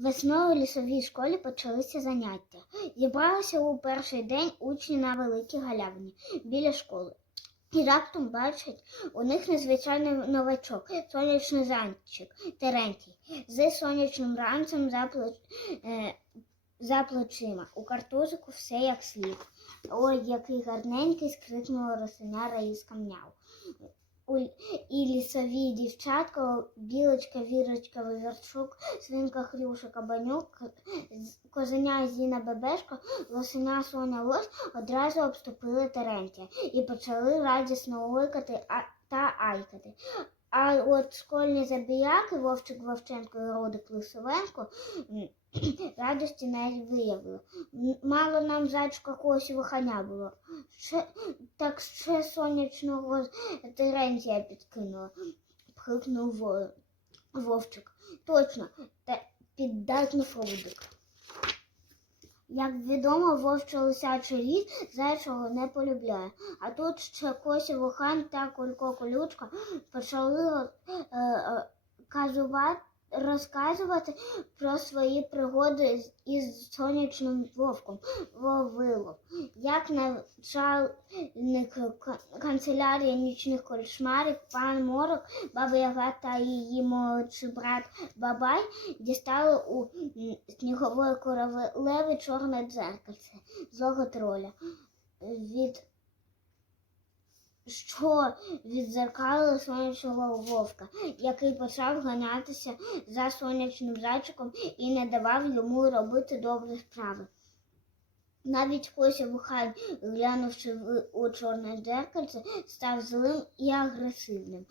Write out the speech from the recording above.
Весною у лісовій школі почалися заняття. Зібралися у перший день учні на великій галявині біля школи. І раптом бачать у них незвичайний новачок, сонячний зайчик Терентій, з сонячним ранцем за, плеч... е, за плечима. У картузику все як слід. Ой, який гарненький, скрикнула росеня Раїска м'яв. І лісові дівчатка, білочка, вірочка, виверчук, свинка, хрюша, кабанюк, козеня Зіна Бебешка, лосеня Соня Лось одразу обступили Терентія і почали радісно ойкати та айкати. А от школьні забіяки Вовчик Вовченко і Родик Лисовенко радості не виявили. Мало нам зайчика когось вихання було. Ще, так ще сонячного Терентія підкинула, пхикнув Вовчик. Точно, та піддатний Родик. Як відомо, вовча лисячий ліс зайчого не полюбляє. А тут ще Кося Вухань та Кулько Колючка почали е, е, казувати, розказувати про свої пригоди із сонячним вовком Вовилом. Як начальник канцелярії нічних кошмарів пан Морок, баба Яга та її молодший брат Бабай дістали у снігової королеви чорне дзеркальце злого троля. Від що відзеркалило сонячного вовка, який почав ганятися за сонячним зайчиком і не давав йому робити добрі справи. Навіть Кося-Вухай, глянувши у чорне дзеркальце, став злим і агресивним.